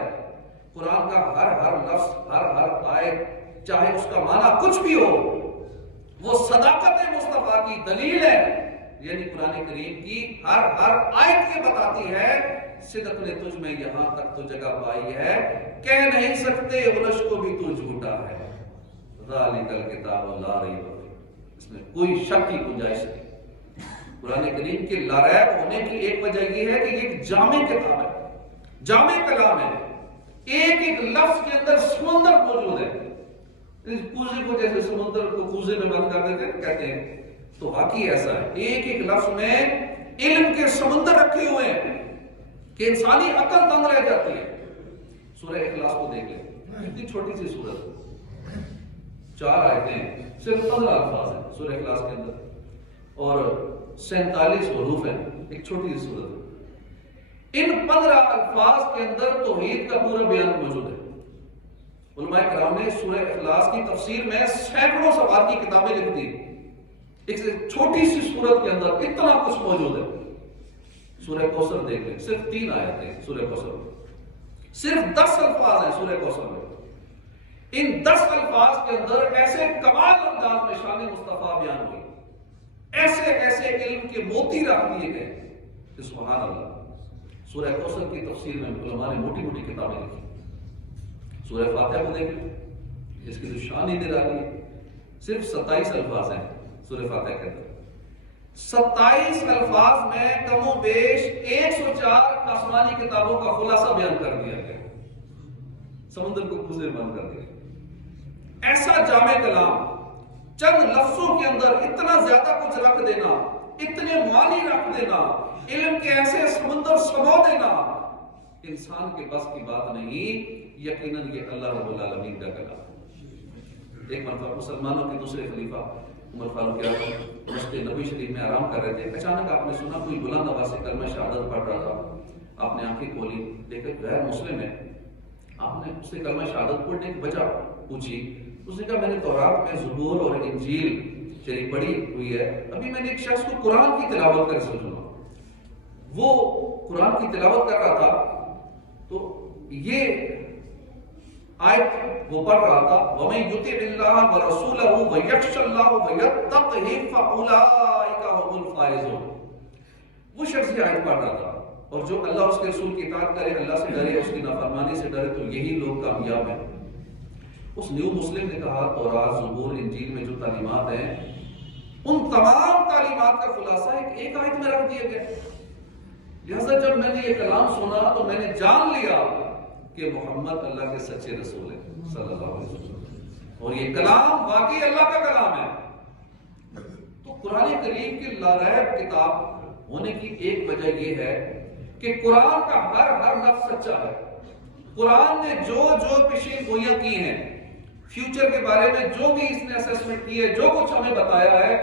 قرآن کا ہر لفظ، ہر آیت، چاہے اس کا معنی کچھ بھی ہو، وہ صداقت مصطفیٰ کی دلیل ہے۔ یعنی قرآن کریم کی ہر آیت یہ بتاتی ہے صدق نے تجھ میں یہاں تک تو جگہ پائی ہے، کہہ نہیں سکتے غلش کو بھی تو جھوٹا ہے۔ ذالک الکتاب لا ریب، اس میں کوئی شک کی گنجائش نہیں۔ قرآن کریم کے لا ریب ہونے کی ایک وجہ یہ ہے کہ یہ ایک جامع کتاب ہے، جامع کلام ہے، ایک ایک لفظ کے اندر سمندر موجود ہے۔ اس کوزے کو جیسے سمندر کو کوزے میں بند کر دیتے ہیں کہتے ہیں، تو واقعی ایسا ہے، ایک ایک لفظ میں علم کے سمندر رکھے ہوئے ہیں کہ انسانی عقل تنگ رہ جاتی ہے۔ سورہ اخلاص کو دیکھ لیں، اتنی چھوٹی سی سورت، 4 آیتیں، صرف 15 الفاظ ہیں سورہ اخلاص کے اندر، اور 47 حروف ہیں، ایک چھوٹی سی سورت۔ ان 15 الفاظ کے اندر توحید کا پورا بیان موجود ہے، علماء کرام نے سورہ اخلاص کی تفسیر میں سینکڑوں صفحات کی کتابیں لکھ دی. ایک چھوٹی سی سورت کے اندر اتنا کچھ موجود ہے. سورہ کوثر دیکھ لیں، صرف 3 آیتیں ہیں سورہ کوثر میں، صرف 10 الفاظ ہیں سورہ کوثر میں. ان 10 الفاظ کے اندر ایسے کمال انداز میں شان مصطفیٰ بیان ہوئی، ایسے ایسے علم کے موتی رکھ دیے گئے کہ سبحان اللہ. سورہ کوثر کی تفسیر میں علماء نے موٹی موٹی کتابیں لکھی. سورہ فاتحہ کو دیکھ لیں، اس کی جو شان ہی نرالی ہے. صرف 27 الفاظ ہیں سورہ فاتحہ کے اندر. 27 الفاظ میں کم و بیش 104 آسمانی کتابوں کا خلاصہ بیان کر دیا گیا. سمندر کو کوزے بند کر دیا. ایسا جامع کلام چند لفظوں کے اندر اتنا زیادہ کچھ رکھ دینا، اتنے معنی رکھ دینا، علم کے ایسے سمندر سمو دینا انسان کے بس کی بات نہیں. یقیناً یہ اللہ رب العالمین کا کلام. ایک مرتبہ مسلمانوں کے دوسرے خلیفہ عمر فاروق اعظم مسجد نبوی شریف میں آرام کر رہے تھے. اچانک آپ نے سنا کوئی بلند آواز سے کلمہ شہادت پڑھ رہا تھا. آپ نے آنکھیں کھولی، دیکھا غیر مسلم ہے. آپ نے اس سے کلمہ شہادت پڑھنے کی وجہ پوچھی. اس نے کہا میں نے تورات میں زبور اور انجیل شریف پڑھی ہوئی ہے. ابھی میں نے ایک شخص کو قرآن کی تلاوت کرتے سنا، وہ قرآن کی تلاوت کر رہا تھا تو یہ آیت وہ پڑھ رہا تھا وَمَن يُطِعِ اللَّهَ وَرَسُولَهُ وَيَخْشَ اللَّهَ وَيَتَّقْهِ فَأُولَٰئِكَ هُمُ الْفَائِزُونَ. وہ شخص یہ آیت پڑھ رہا تھا اور جو اللہ اس کے رسول کی اطاعت کرے، اللہ سے ڈرے، اس کی نافرمانی سے ڈرے، تو یہی لوگ کامیاب ہیں. اس نیو مسلم نے کہا تورات، زبور، انجیل میں جو تعلیمات ہیں ان تمام تعلیمات کا خلاصہ ایک آیت میں رکھ دیا گیا. لہذا جب میں نے یہ کلام سنا تو میں نے جان لیا کہ محمد اللہ کے سچے رسول ہیں صلی اللہ علیہ وسلم، اور یہ کلام واقعی اللہ کا کلام ہے. تو قرآن کریم کی لاریب کتاب ہونے کی ایک وجہ یہ ہے کہ قرآن کا ہر لفظ سچا ہے. قرآن نے جو پیشین گوئیاں کی ہیں، فیوچر کے بارے میں جو بھی اس نے اسیسمنٹ کی ہے، جو کچھ ہمیں بتایا ہے،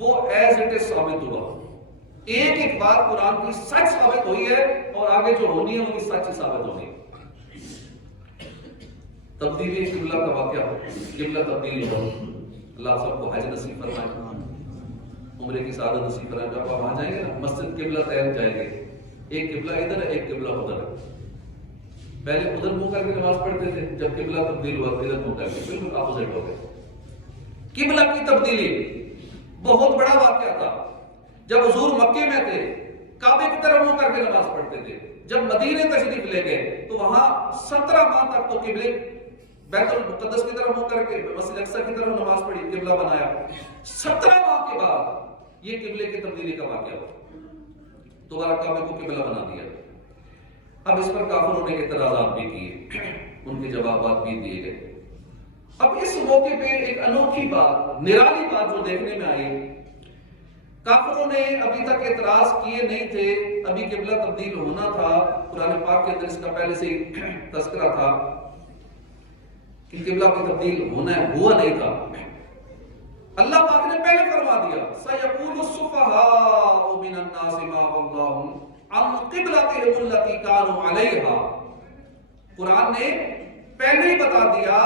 وہ ایز اٹ از ثابت ہوا. ایک ایک بات قرآن کی سچ ثابت ہوئی ہے اور آگے جو ہونی ہے وہ بھی سچ ثابت ہونی ہے. تبدیلی قبلہ کا واقعہ، قبلہ تبدیل ہو. اللہ سب کو حج نصیب فرمائے، عمرے کی سعادت نصیب فرمائے. جب آپ وہاں جائیں گے نا، مسجد قبلہ تیار جائیں گے، ایک قبلہ ادھر ہے، ایک قبلہ ادھر ہے. پہلے ادھر منہ کر کے نماز پڑھتے تھے، جب قبلہ تبدیل ہوا ادھر منہ کر کے، بالکل اپوزٹ ہو گئے. قبلہ کی تبدیلی بہت بڑا واقعہ تھا. جب حضور مکے میں تھے کعبے کی طرف منہ کر کے نماز پڑھتے تھے. جب مدینے تشریف لے گئے تو وہاں 17 ماہ تک تو قبلے بیت المقدس کی طرف منہ کر کے مسجد اقصی کی طرف نماز پڑھی، قبلہ بنایا. 17 ماہ کے بعد یہ قبلے کی تبدیلی کا واقعہ ہوا، دوبارہ کعبے کو قبلہ بنا دیا. اب اس پر کافروں نے اعتراضات بھی کیے، ان کے جوابات بھی دیے گئے. اب اس موقع پہ ایک انوکھی بات، نرالی بات جو دیکھنے میں آئی، کافروں نے ابھی تک اعتراض کیے نہیں تھے، ابھی قبلہ تبدیل ہونا تھا. قرآن پاک کے اندر اس کا پہلے سے ہی تذکرہ تھا کہ قبلہ کی تبدیل ہونا ہے، ہوا نہیں تھا. اللہ پاک نے پہلے فرما دیا سَيَقُولُ السُّفَهَاءُ مِنَ النَّاسِ مَا وَلَّاهُمْ عَنْ قِبْلَتِهِمُ الَّتِي كَانُوا عَلَيْهَا. قرآن نے پہلے ہی بتا دیا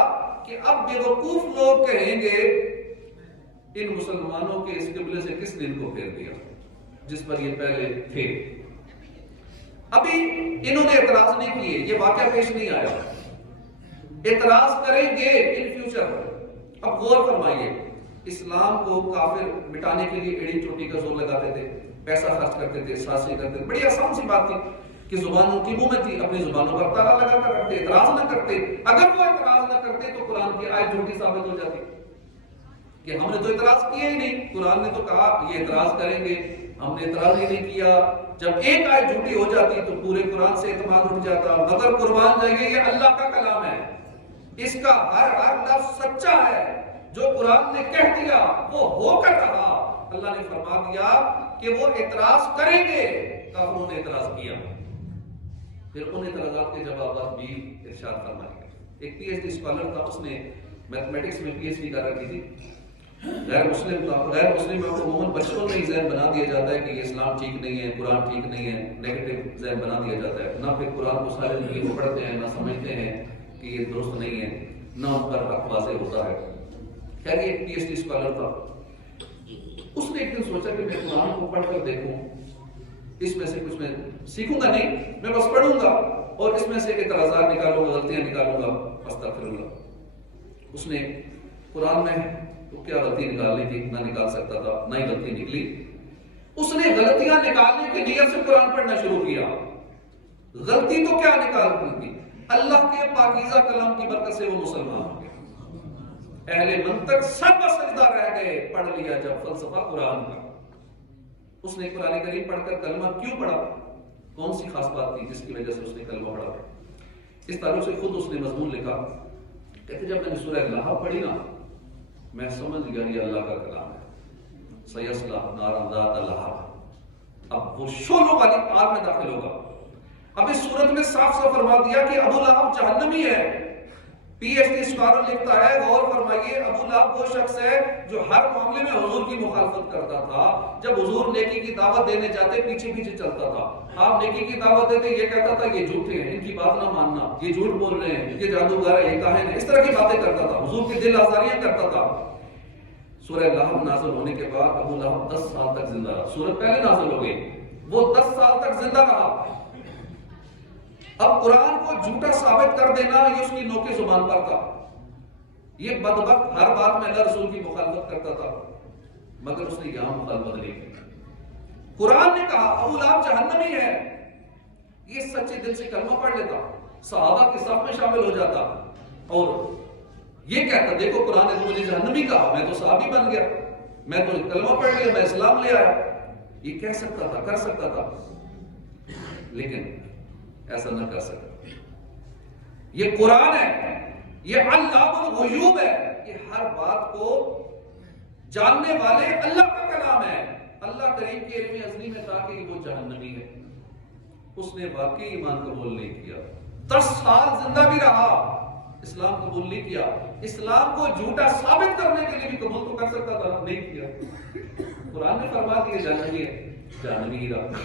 کہ اب بے وقوف لوگ کہیں گے ان مسلمانوں کے اس قبلے سے کس نے ان کو پھیر دیا جس پر یہ پہلے تھے. ابھی انہوں نے اعتراض نہیں کیے، یہ واقعہ پیش نہیں آیا. اعتراض کریں گے ان فیوچر. اب غور فرمائیے، اسلام کو کافر مٹانے کے لیے ایڑی چوٹی کا زور لگاتے تھے، پیسہ خرچ کرتے تھے، سازشیں کرتے تھے. بڑی آسان سی بات تھی کہ زبان ان کی منہ میں تھی، اپنی زبانوں پر تالا لگا کر رکھتے، اعتراض نہ کرتے. اگر وہ اعتراض نہ کرتے تو قرآن کی آیت جھوٹی ثابت ہو جاتی کہ ہم نے تو اعتراض کیا ہی نہیں. قرآن نے تو کہا یہ اعتراض کریں گے، ہم نے اعتراض ہی نہیں کیا. جب ایک آیت جھوٹی ہو جاتی تو پورے قرآن سے اعتماد اٹھ جاتا. مگر قربان جائیے یہ اللہ کا کلام ہے، اس کا ہر لفظ سچا ہے. جو قرآن نے کہہ دیا وہ ہو کر رہا. اللہ نے فرما دیا کہ وہ اعتراض کریں گے. کافروں نے اعتراض کیا، پھر ان اعتراضات کے جوابات بھی ارشاد فرمائے. ایک پی ایچ ڈی اسکالر تھا، اس نے میتھمیٹکس میں پی ایچ ڈی کر رکھی تھی. غیر مسلم تھا. غیر مسلم میں عموماً بچپن میں ہی ذہن بنا دیا جاتا ہے کہ یہ اسلام ٹھیک نہیں ہے، قرآن ٹھیک نہیں ہے، نیگیٹو ذہن بنا دیا جاتا ہے. نہ پھر قرآن کو سارے زندگی کو پڑھتے ہیں، نہ سمجھتے ہیں کہ یہ درست نہیں ہے. نہ ان پر حق واضح ہوتا ہے. خیر یہ ایک PhD اسکالر تھا. اس نے ایک دن سوچا کہ میں قرآن کو پڑھ کر دیکھوں, اس میں سے کچھ میں سیکھوں گا نہیں, میں بس پڑھوں گا اور اس میں سے اعتراضات نکالوں گا, غلطیاں نکالوں گا, استغفر اللہ. اس نے قرآن میں تو کیا غلطی نکالنی تھی, نہ نکال سکتا تھا, نہ ہی غلطی نکلی. اس نے غلطیاں نکالنے کی نیت سے قرآن پڑھنا شروع کیا. غلطی تو کیا نکالنی تھی, اللہ کے پاکیزہ کلام کی برکت سے وہ مسلمان ہو گیا. اہل منطق سب سجدہ رہ گئے پڑھ لیا جب فلسفہ قرآن کا. اس نے قرآن کریم پڑھ کر کلمہ کیوں پڑھا, کون سی خاص بات تھی جس کی وجہ سے اس نے کلمہ پڑھا؟ اس تعلق سے خود اس نے مضمون لکھا, کہتے جب میں نے سورہ لہب پڑھی نا, میں سمجھ گیا یہ اللہ کا کلام ہے. سیصلی نارا ذات لہب, اب وہ شعلوں والی آگ میں داخل ہوگا. اب اس صورت میں صاف صاف فرما دیا کہ ابو لہب جہنمی ہے. PhD اسکالر لکھتا ہے, غور فرمائیے, ابو لہب وہ شخص ہے جو ہر معاملے میں حضور کی مخالفت کرتا تھا. جب حضور نیکی کی دعوت دینے جاتے پیچھے پیچھے چلتا تھا. آپ نیکی کی دعوت دیتے یہ کہتا تھا یہ جھوٹے ہیں, ان کی بات نہ ماننا, یہ جھوٹ بول رہے ہیں, یہ جادوگر ہے, یہ کاہن ہے, اس طرح کی باتیں کرتا تھا. حضور کی دل آزاریاں کرتا تھا. سورہ لہب نازل ہونے کے بعد ابو لہب 10 سال تک زندہ رہا. سورت پہلے نازل ہو گئی, وہ 10 سال تک زندہ رہا. اب قرآن کو جھوٹا ثابت کر دینا یہ اس کی نوکے زبان پر تھا. یہ بدبخت ہر بات میں اللہ رسول کی مخالفت کرتا تھا, مگر اس نے یہاں مخالفت نہیں کی. قرآن نے کہا ابو لہب جہنمی ہے, یہ سچے دل سے کلمہ پڑھ لیتا, صحابہ کے صف میں شامل ہو جاتا اور یہ کہتا دیکھو قرآن نے تو مجھے جہنمی کہا, میں تو صحابی بن گیا, میں تو کلمہ پڑھ لیا, میں اسلام لے آیا. یہ کہہ سکتا تھا, کر سکتا تھا, لیکن ایسا نہ کر سکتا. یہ قرآن ہے, یہ علام الغیوب ہے, یہ ہر بات کو جاننے والے اللہ کا کلام ہے. اللہ کریم کے علم ازلی میں تھا کہ وہ جہنمی ہے. اس نے واقعی ایمان قبول نہیں کیا, 10 سال زندہ بھی رہا, اسلام قبول نہیں کیا. اسلام کو جھوٹا ثابت کرنے کے لیے بھی قبول تو کر سکتا تھا, نہیں کیا. قرآن نے فرما دیا جہنمی ہے, جہنمی ہی رہا.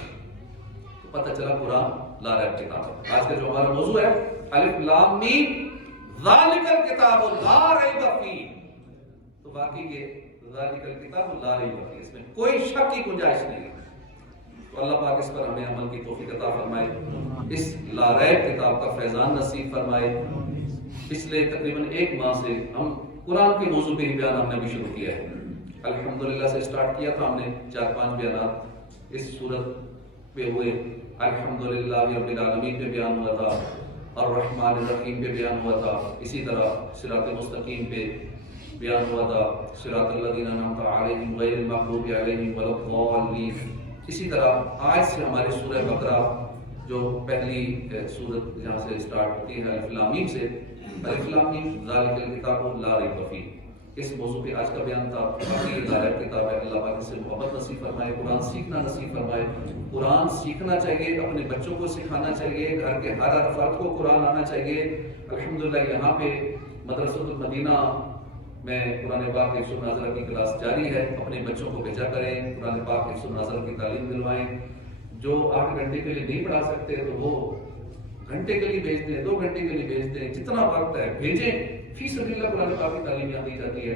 پتہ چلا قرآن لا ریب کتاب ہے. آج کا جو ہمارا موضوع ہے الف لام میم ذالک الکتاب لا ریب فیہ, تو واقعی یہ ذالک الکتاب لا ریب فیہ, اس میں کوئی شک کی گنجائش نہیں ہے. تو اللہ پاک اس پر ہمیں عمل کی توفیق عطا فرمائے, اس لا ریب کتاب کا فیضان نصیب فرمائے. پچھلے تقریباً 1 ماہ سے ہم قرآن کے موضوع پہ ہی بیان ہم نے بھی شروع کیا ہے. الحمدللہ سے سٹارٹ کیا تھا ہم نے, 4-5 بیانات اس صورت پہ ہوئے. الحمدللہ رب العالمین پہ بیان ہوا تھا, الرحمن الرحیم پہ بیان ہوا تھا, اسی طرح صراط مستقیم پہ بیان ہوا تھا, صراط الذین انعمت علیہم غیر المغضوب علیہم ولا الضالین. اسی طرح آج سے ہماری سورہ بقرہ جو پہلی سورت جہاں سے سٹارٹ ہوتی ہے الف لام میم سے, الف لام میم ذالک الکتاب لا ریب فیہ, اس موضوع پہ آج کا بیان تھا. باقی لا ریب کتاب ہے, اللہ پاک سے محبت نصیب فرمائے, قرآن سیکھنا نصیب فرمائے. قرآن سیکھنا چاہیے, اپنے بچوں کو سکھانا چاہیے, گھر کے ہر فرد کو قرآن آنا چاہیے. الحمدللہ یہاں پہ مدرسۃ المدینہ میں قرآن پاک حفظ و ناظرہ کی کلاس جاری ہے. اپنے بچوں کو بھیجا کریں, قرآن پاک حفظ و ناظرہ کی تعلیم دلوائیں. جو 8 گھنٹے کے لیے نہیں پڑھا سکتے تو وہ گھنٹے کے لیے بھیج دیں, 2 گھنٹے کے لیے بھیج دیں, جتنا وقت ہے بھیجیں. فی سبیل اللہ قرآن پاک کی تعلیم یہاں دی جاتی ہے.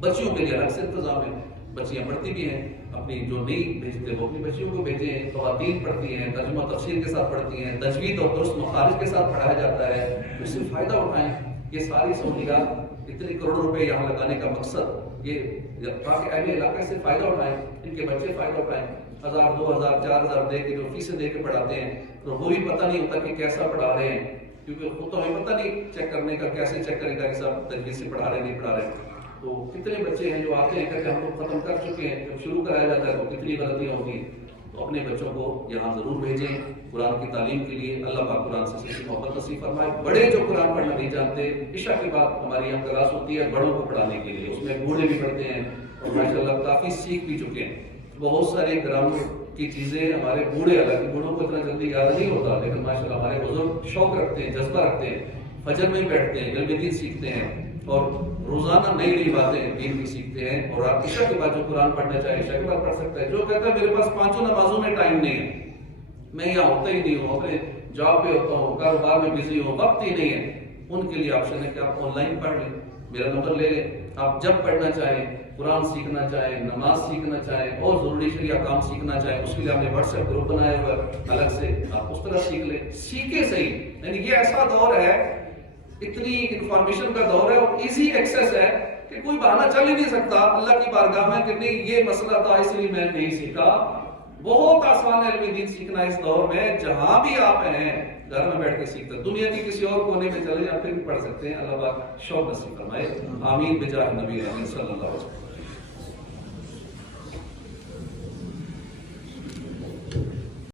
بچیوں کے لیے الگ سے انتظام ہے, بچیاں پڑھتی بھی ہیں, اپنی جو نہیں بھیجتے وہ اپنی بچیوں کو بھیجیں. خواتین پڑھتی ہیں, ترجمہ تفسیر کے ساتھ پڑھتی ہیں, تجوید اور درست مخارج کے ساتھ پڑھایا جاتا ہے, تو اس سے فائدہ اٹھائیں. یہ ساری سہولیات, اتنے کروڑوں روپے یہاں لگانے کا مقصد یہ تاکہ اہل علاقے سے فائدہ اٹھائیں, ان کے بچے فائدہ اٹھائیں. 1000 2000 4000 دے کے جو فیسیں دے کے پڑھاتے ہیں, تو وہ بھی پتہ نہیں ہوتا کہ کیسا پڑھا رہے ہیں, کیونکہ خود تو ہمیں پتہ نہیں چیک کرنے کا, کیسے چیک کرے گا کہ صاحب تجوید سے پڑھا رہے نہیں پڑھا رہے. تو کتنے بچے ہیں جو آتے ہیں کہ ہم لوگ ختم کر چکے ہیں, جب شروع کرایا جاتا ہے تو کتنی غلطیاں ہوتی ہیں. تو اپنے بچوں کو یہاں ضرور بھیجیں قرآن کی تعلیم کے لیے. اللہ پاک قرآن سے سچی محبت نصیب فرمائے. بڑے جو قرآن پڑھنا نہیں جانتے, عشاء کے بعد ہماری یہاں کلاس ہوتی ہے بڑوں کو پڑھانے کے لیے, اس میں بوڑھے بھی پڑھتے ہیں اور ماشاءاللہ کافی سیکھ بھی چکے ہیں. بہت سارے گرامر کی چیزیں ہمارے بوڑھے, حالانکہ بوڑھوں کو اتنا جلدی یاد نہیں ہوتا, لیکن ماشاءاللہ ہمارے بزرگ شوق رکھتے ہیں, جذبہ رکھتے ہیں, فجر میں بیٹھتے ہیں, علم دین سیکھتے ہیں اور روزانہ نئی نئی باتیں دین کی سیکھتے ہیں. اور آپ عشاء کے بعد جو قرآن پڑھنا چاہے عشاء کے بعد پڑھ سکتا ہے. جو کہتا ہے میرے پاس 5 نمازوں میں ٹائم نہیں ہے, میں یہاں ہوتا ہی نہیں ہوں, اپنے جاب پہ ہوتا ہوں, کاروبار میں بزی ہوں, وقت ہی نہیں ہے, ان کے لیے آپشن ہے کہ آپ آن لائن پڑھ لیں، میرا نمبر لے لیں، آپ جب پڑھنا چاہیں، قرآن سیکھنا چاہیں، نماز سیکھنا چاہیں اور ضروری شریعہ کام سیکھنا چاہیں، اس کے لیے ہم نے واٹس ایپ گروپ بنایا ہوا ہے الگ سے، آپ اس طرح سیکھ لیں، سیکھے صحیح۔ یعنی یہ ایسا دور ہے، اتنی انفارمیشن کا دور ہے اور ایزی ایکسیس ہے کہ کوئی بہانہ چل ہی نہیں سکتا اللہ کی بارگاہ میں کہ نہیں یہ مسئلہ تھا اس لیے میں نہیں سیکھا۔ بہت آسان ہے علم دین سیکھنا اس دور میں، جہاں بھی آپ ہیں گھر میں بیٹھ کے سیکھتے ہیں، دنیا کے کسی اور کونے میں چلے جائیں پھر بھی پڑھ سکتے ہیں۔ اللہ پاک شوق نصیب فرمائے، آمین بجاہ نبی صلی اللہ علیہ وسلم۔